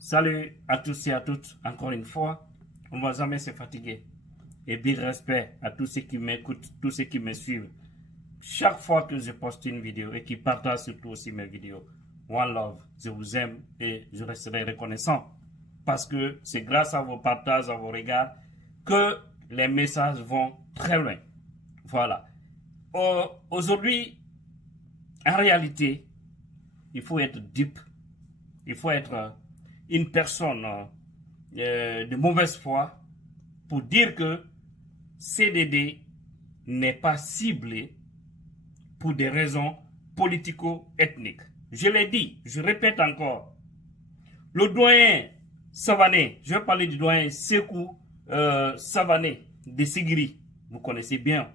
Salut à tous et à toutes, encore une fois. On ne va jamais se fatiguer. Et big respect à tous ceux qui m'écoutent, tous ceux qui me suivent. Chaque fois que je poste une vidéo et qui partagent surtout aussi mes vidéos. One love, je vous aime et je resterai reconnaissant. Parce que c'est grâce à vos partages, à vos regards, que les messages vont très loin. Voilà. Aujourd'hui, en réalité, il faut être deep. Il faut être une personne de mauvaise foi pour dire que CDD n'est pas ciblé pour des raisons politico-ethniques. Je l'ai dit, je répète encore. Le doyen Savané, je vais parler du doyen Sekou Savané de Sigiri. Vous connaissez bien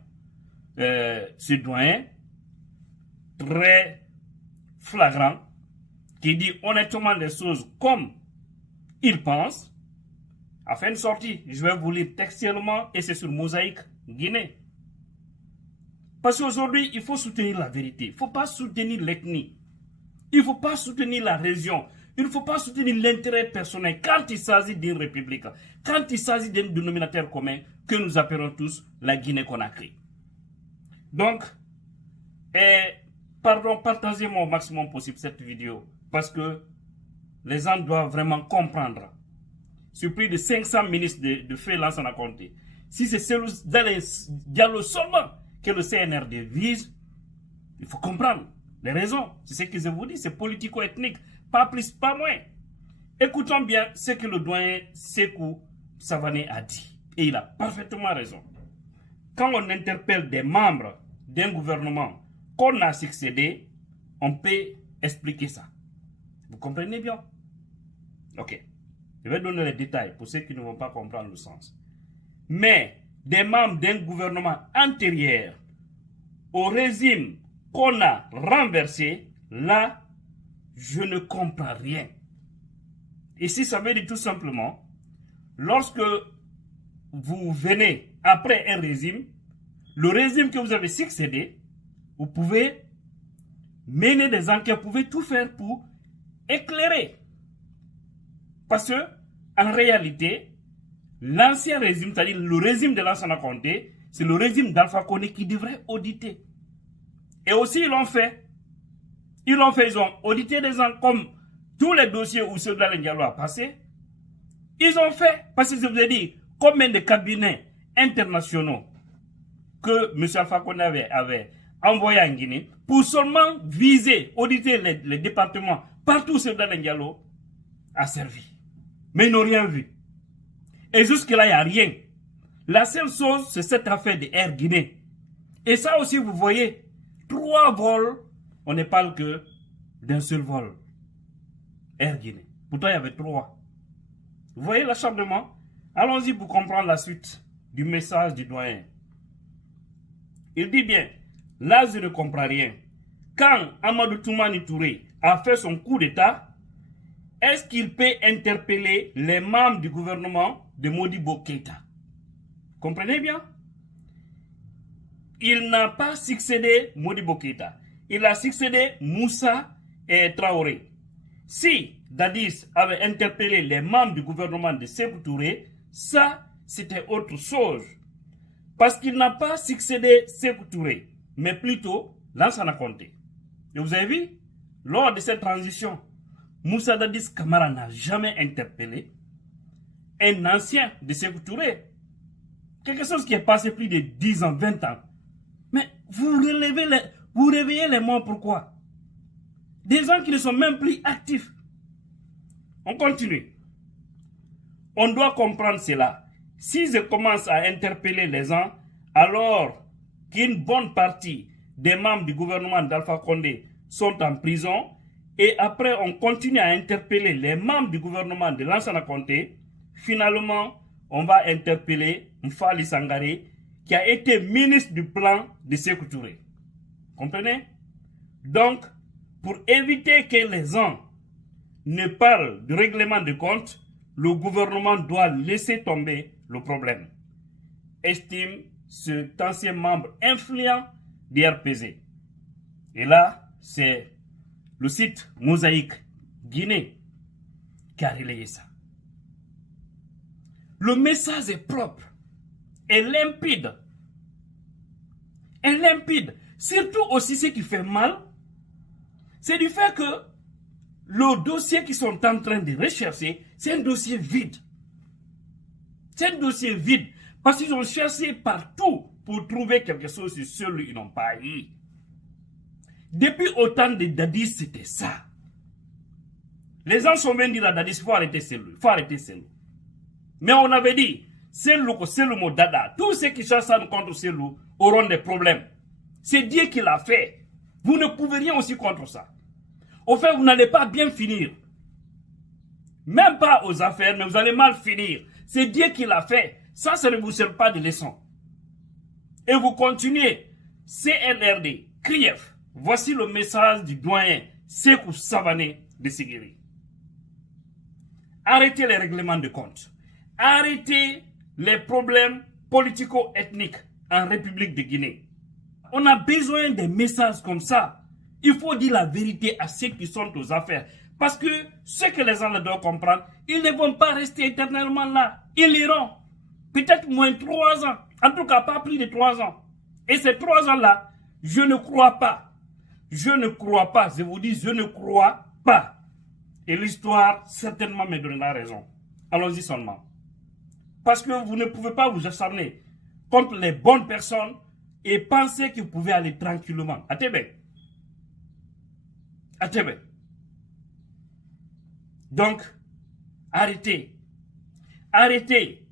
ce doyen très flagrant qui dit honnêtement les choses comme il pense, a fait une sortie. Je vais vous lire textuellement et c'est sur Mosaïque Guinée. Parce qu'aujourd'hui, il faut soutenir la vérité. Il ne faut pas soutenir l'ethnie. Il ne faut pas soutenir la région. Il ne faut pas soutenir l'intérêt personnel quand il s'agit d'une république. Quand il s'agit d'un dénominateur commun que nous appelons tous la Guinée-Conakry. Donc, partagez-moi au maximum possible cette vidéo. Parce que les gens doivent vraiment comprendre. Sur plus de 500 ministres de fait lancent à compter. Si c'est dans les dialogues seulement que le CNRD vise, il faut comprendre les raisons. C'est ce que je vous dis, c'est politico-ethnique. Pas plus, pas moins. Écoutons bien ce que le doyen Sekou Savané a dit. Et il a parfaitement raison. Quand on interpelle des membres d'un gouvernement qu'on a succédé, on peut expliquer ça. Vous comprenez bien? Ok. Je vais donner les détails pour ceux qui ne vont pas comprendre le sens. Mais des membres d'un gouvernement antérieur au régime qu'on a renversé, là, je ne comprends rien. Ici, ça veut dire tout simplement, lorsque vous venez après un régime, le régime que vous avez succédé, vous pouvez mener des enquêtes, vous pouvez tout faire pour éclairer. Parce que, en réalité, l'ancien régime, c'est-à-dire le régime de Lansana Conté, c'est le régime d'Alpha Condé qui devrait auditer. Et aussi, ils l'ont fait. Ils ont audité des gens comme tous les dossiers où ceux de la Diallo a passé. Ils ont fait, parce que je vous ai dit, combien de cabinets internationaux que M. Alpha Condé avait envoyé en Guinée pour seulement viser, auditer les départements partout où ceux de la Diallo a servi. Mais ils n'ont rien vu. Et jusque-là, il n'y a rien. La seule chose, c'est cette affaire de Air Guinée. Et ça aussi, vous voyez, 3 vols, on ne parle que d'un seul vol. Air Guinée. Pourtant, il y avait 3. Vous voyez l'acharnement? Allons-y pour comprendre la suite du message du doyen. Il dit bien, là, je ne comprends rien. Quand Amadou Toumani Touré a fait son coup d'État, est-ce qu'il peut interpeller les membres du gouvernement de Modibo Keïta? Comprenez bien? Il n'a pas succédé Modibo Keïta. Il a succédé Moussa et Traoré. Si Dadis avait interpellé les membres du gouvernement de Sékou Touré, ça, c'était autre chose. Parce qu'il n'a pas succédé Sékou Touré, mais plutôt Lansana Conté. Et vous avez vu, lors de cette transition, Moussa Dadis Camara n'a jamais interpellé un ancien de Sékou Touré. Quelque chose qui est passé plus de 10 ans, 20 ans. Mais vous réveillez les morts, pourquoi? Des gens qui ne sont même plus actifs. On continue. On doit comprendre cela. Si je commence à interpeller les gens, alors qu'une bonne partie des membres du gouvernement d'Alpha Condé sont en prison, et après on continue à interpeller les membres du gouvernement de Lansana Conté, finalement on va interpeller Mfali Sangaré qui a été ministre du plan de Sékou Touré. Comprenez? Donc, pour éviter que les gens ne parlent de règlement de compte, le gouvernement doit laisser tomber le problème. Estime cet ancien membre influent du RPZ. Et là, c'est le site Mosaïque Guinée. qui a relayé ça. Le message est propre et limpide. Et limpide. Surtout aussi ce qui fait mal, c'est du fait que le dossier qu'ils sont en train de rechercher, c'est un dossier vide. C'est un dossier vide. Parce qu'ils ont cherché partout pour trouver quelque chose sur celui ils n'ont pas eu. Depuis autant de Dadis, c'était ça. Les gens sont venus dire à Dadis, il faut arrêter celui. Il faut arrêter celui. Mais on avait dit, celui mot Dada, tous ceux qui cherchent contre celui auront des problèmes. C'est Dieu qui l'a fait. Vous ne pouvez rien aussi contre ça. Au fait, vous n'allez pas bien finir. Même pas aux affaires, mais vous allez mal finir. C'est Dieu qui l'a fait. Ça ne vous sert pas de leçon. Et vous continuez. CNRD, CRIEF. Voici le message du doyen Sékou Savané de Sigiri. Arrêtez les règlements de compte. Arrêtez les problèmes politico-ethniques en République de Guinée. On a besoin des messages comme ça. Il faut dire la vérité à ceux qui sont aux affaires. Parce que ce que les gens doivent comprendre, ils ne vont pas rester éternellement là. Ils iront. Peut-être moins 3 ans. En tout cas, pas plus de 3 ans. Et ces 3 ans-là, je ne crois pas. Je ne crois pas. Je vous dis, je ne crois pas. Et l'histoire, certainement, me donnera raison. Allons-y seulement. Parce que vous ne pouvez pas vous acharner contre les bonnes personnes et penser que vous pouvez aller tranquillement. Attendez. Attendez. Donc, arrêtez. Arrêtez.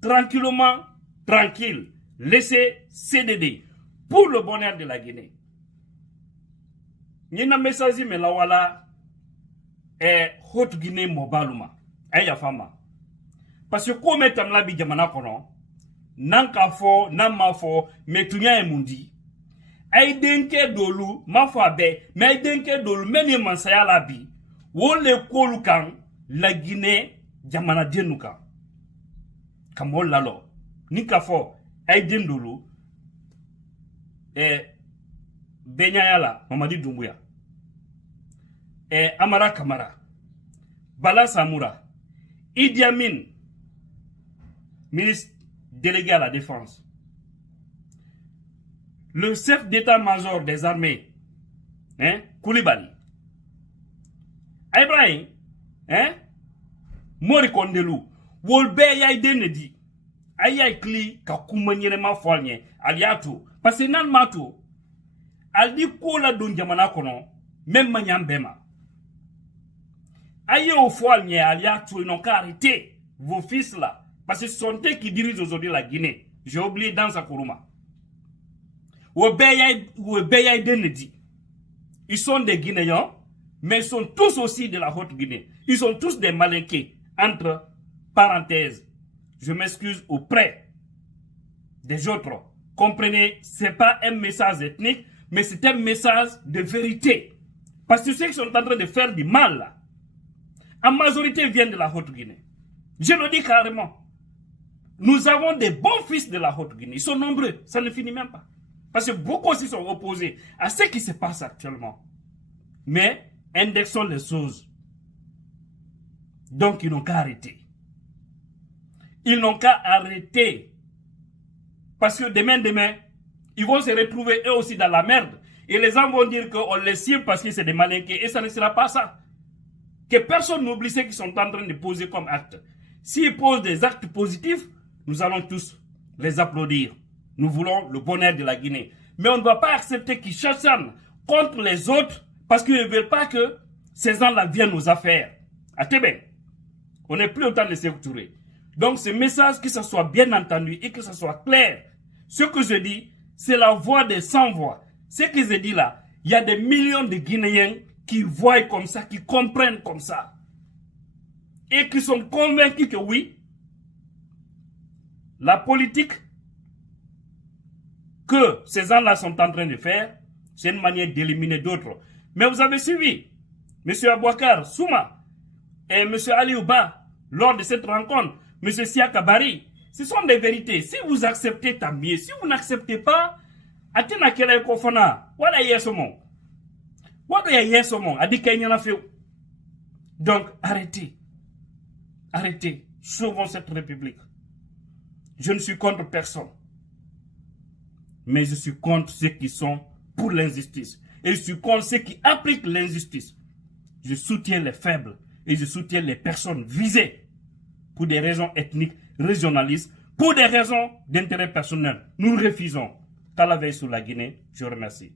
Tranquillement, tranquille. Laissez CDD. Pour le bonheur de la Guinée. N'y a un message, mais là, voilà. Et Haute Guinée, Mobaluma. Aïe, fama. Parce que comme est la bidjamana kono, nan ka fo, nan ma fo, mais tunya e mundi. Aïe denke dolu, ma fo abe, mais aïe denke dolu, meni mansaya la bi. Wole kolu kan, la Guinée, jamana dienuka. Kamol lalo. Ni ka fo, aïe den dolu, Benyayala, Mamadi Doumbouya. Amara Kamara. Bala Samoura. Idi Amin, ministre délégué à la défense. Le chef d'état-major des armées, Koulibaly. Ibrahim, Mori Kondelou. Wolbe Yaïden dit. Aïe Kli, Kakoumanyerema Foalien, Aliato. Parce que nan mato, al dit ko la don jamana kono, même maniam bema. Aïe au Foalien, Aliato, ils n'ont qu'à arrêter vos fils là. Parce que ce sont eux qui dirigent aujourd'hui la Guinée. J'ai oublié dans sa Kourouma. Yaïden dit. Ils sont des Guinéens, mais ils sont tous aussi de la Haute-Guinée. Ils sont tous des Malinqués, entre parenthèses. Je m'excuse auprès des autres. Comprenez, ce n'est pas un message ethnique, mais c'est un message de vérité. Parce que ceux qui sont en train de faire du mal, là, en majorité viennent de la Haute-Guinée. Je le dis carrément. Nous avons des bons fils de la Haute-Guinée. Ils sont nombreux, ça ne finit même pas. Parce que beaucoup aussi sont opposés à ce qui se passe actuellement. Mais indexons les choses. Donc ils n'ont qu'à arrêter. Ils n'ont qu'à arrêter. Parce que demain, ils vont se retrouver eux aussi dans la merde. Et les gens vont dire qu'on les cible parce que c'est des malinqués. Et ça ne sera pas ça. Que personne n'oublie ce qu'ils sont en train de poser comme acte. S'ils posent des actes positifs, nous allons tous les applaudir. Nous voulons le bonheur de la Guinée. Mais on ne va pas accepter qu'ils cherchent contre les autres parce qu'ils ne veulent pas que ces gens-là viennent aux affaires. À Tébé, on n'est plus autant de s'écouter. Donc ce message, que ce soit bien entendu et que ce soit clair. Ce que je dis, c'est la voix des sans-voix. Ce que je dis là, il y a des millions de Guinéens qui voient comme ça, qui comprennent comme ça. Et qui sont convaincus que oui, la politique que ces gens-là sont en train de faire, c'est une manière d'éliminer d'autres. Mais vous avez suivi M. Abouakar Souma et M. Ali Ouba lors de cette rencontre, M. Siaka Bari. Ce sont des vérités. Si vous acceptez, tant mieux. Si vous n'acceptez pas, Atena Kela Kofana, voilà Yesomo. Voilà Yesomo, a dit qu'il y en a fait. Donc, arrêtez. Arrêtez. Sauvons cette République. Je ne suis contre personne. Mais je suis contre ceux qui sont pour l'injustice. Et je suis contre ceux qui appliquent l'injustice. Je soutiens les faibles et je soutiens les personnes visées pour des raisons ethniques, régionalistes, pour des raisons d'intérêt personnel. Nous refusons. Talaveille sur la Guinée, je vous remercie.